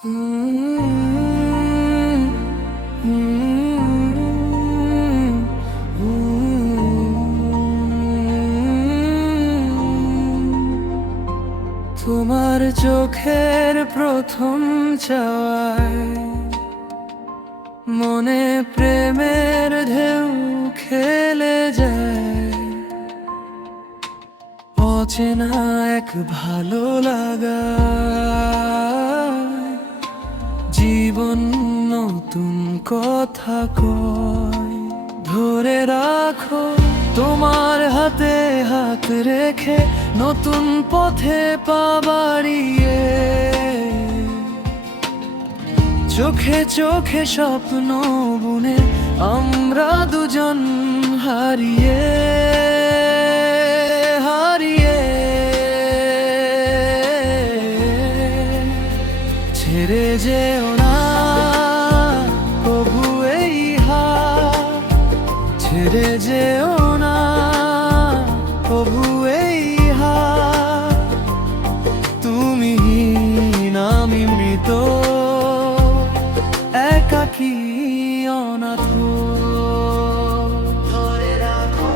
তোমার চোখের প্রথম চাওয়ায় মনে প্রেমের ঢেউ খেলে যায়, অচেনা এক ভালো লাগা জীবন নতুন কথা কয়। ধরে রাখো তোমার হাতে হাত রেখে নতুন পথে পা বাড়িয়ে, চোখে চোখে স্বপ্ন বুনে আমরা দুজন হারিয়ে হারিয়ে। ছেড়ে যেও না প্রভু এই হাত, ছেড়ে যেও না প্রভু এই হাত। তুমি আমি মৃত একাকী অনাথ। ধরে রাখো,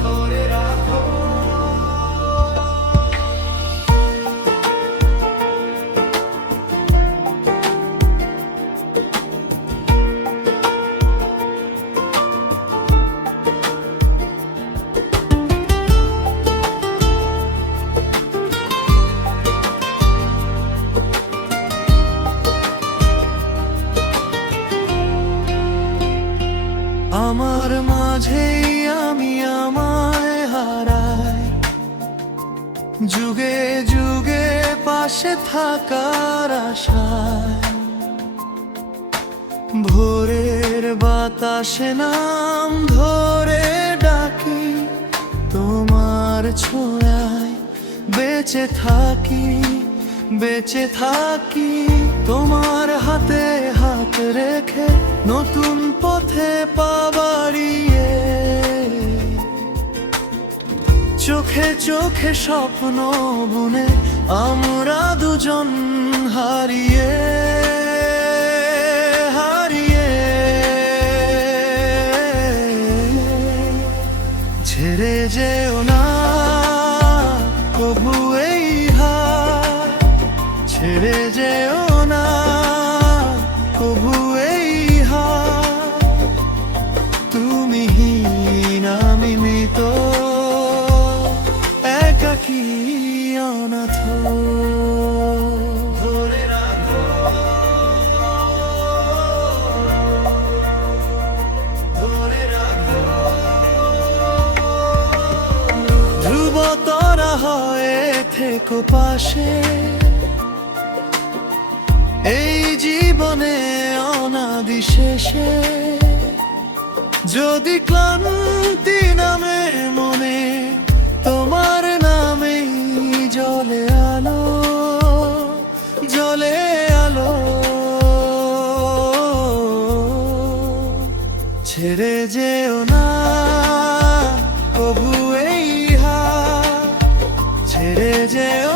ধরে রাখো। আমার মাঝেই আমি আমায় হারাই, যুগে যুগে পাশে থাকার আশায়। ভোরের বাতাসে নাম ধরে ডাকি, তোমার ছোঁয়ায় বেঁচে থাকি বেঁচে থাকি। তোমার হাতে হাত রেখে নতুন পথে পা বাড়িয়ে, চোখে চোখে স্বপ্ন বুনে আমরা দুজন হারিয়ে হারিয়ে। ছেড়ে যেও না প্রভু এই হাত, ছেড়ে যেও না প্রভু এই হাত। তুমি আমি মৃত একাকী অনাথ। ধরে রাখো, ধরে রাখো। ধ্রুব তারা হয়ে থেকো পাশে, এই জীবনে অনাদি শেষে। যদি ক্লান্তি নামে মনে, তোমার নামেই জ্বলে আলো জ্বলে আলো। ছেড়ে যেও না প্রভু এই হাত, ছেড়ে যেও